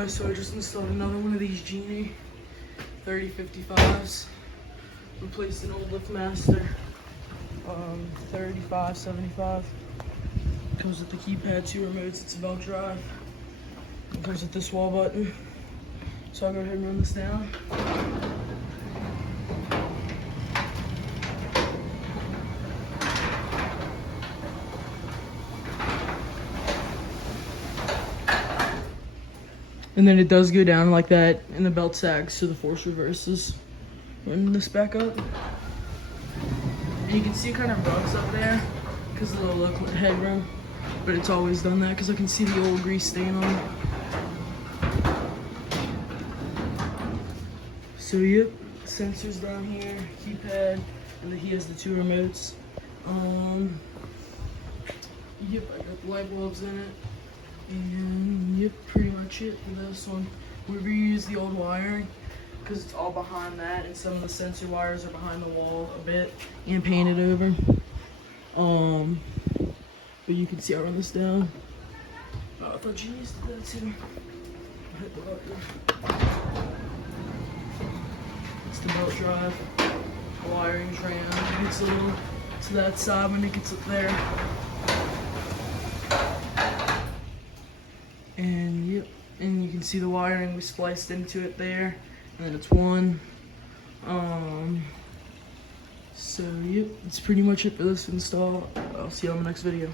guys, so I just installed another one of these Genie 3055s. Replaced an old LiftMaster 3575. Comes with the keypad, 2 remotes, it's a belt drive. It comes with this wall button. So I'll go ahead and run this down. And then it does go down like that, and the belt sags, so the force reverses. Run this back up. And you can see it kind of rubs up there because of the low headroom, but it's always done that because I can see the old grease stain on it. So yep, sensors down here, keypad, and then he has the 2 remotes. Yep, I got the light bulbs in it. And yep, pretty much it for this one. We reused the old wiring because it's all behind that, and some of the sensor wires are behind the wall a bit and painted over. But you can see I run this down. Oh, I thought Genie used to do that too. I hit the button. It's the belt drive. The wiring's ran. It gets a little to that side when it gets up there. And yep, and you can see the wiring we spliced into it there, and then it's one. So yep, that's pretty much it for this install. I'll see you on the next video.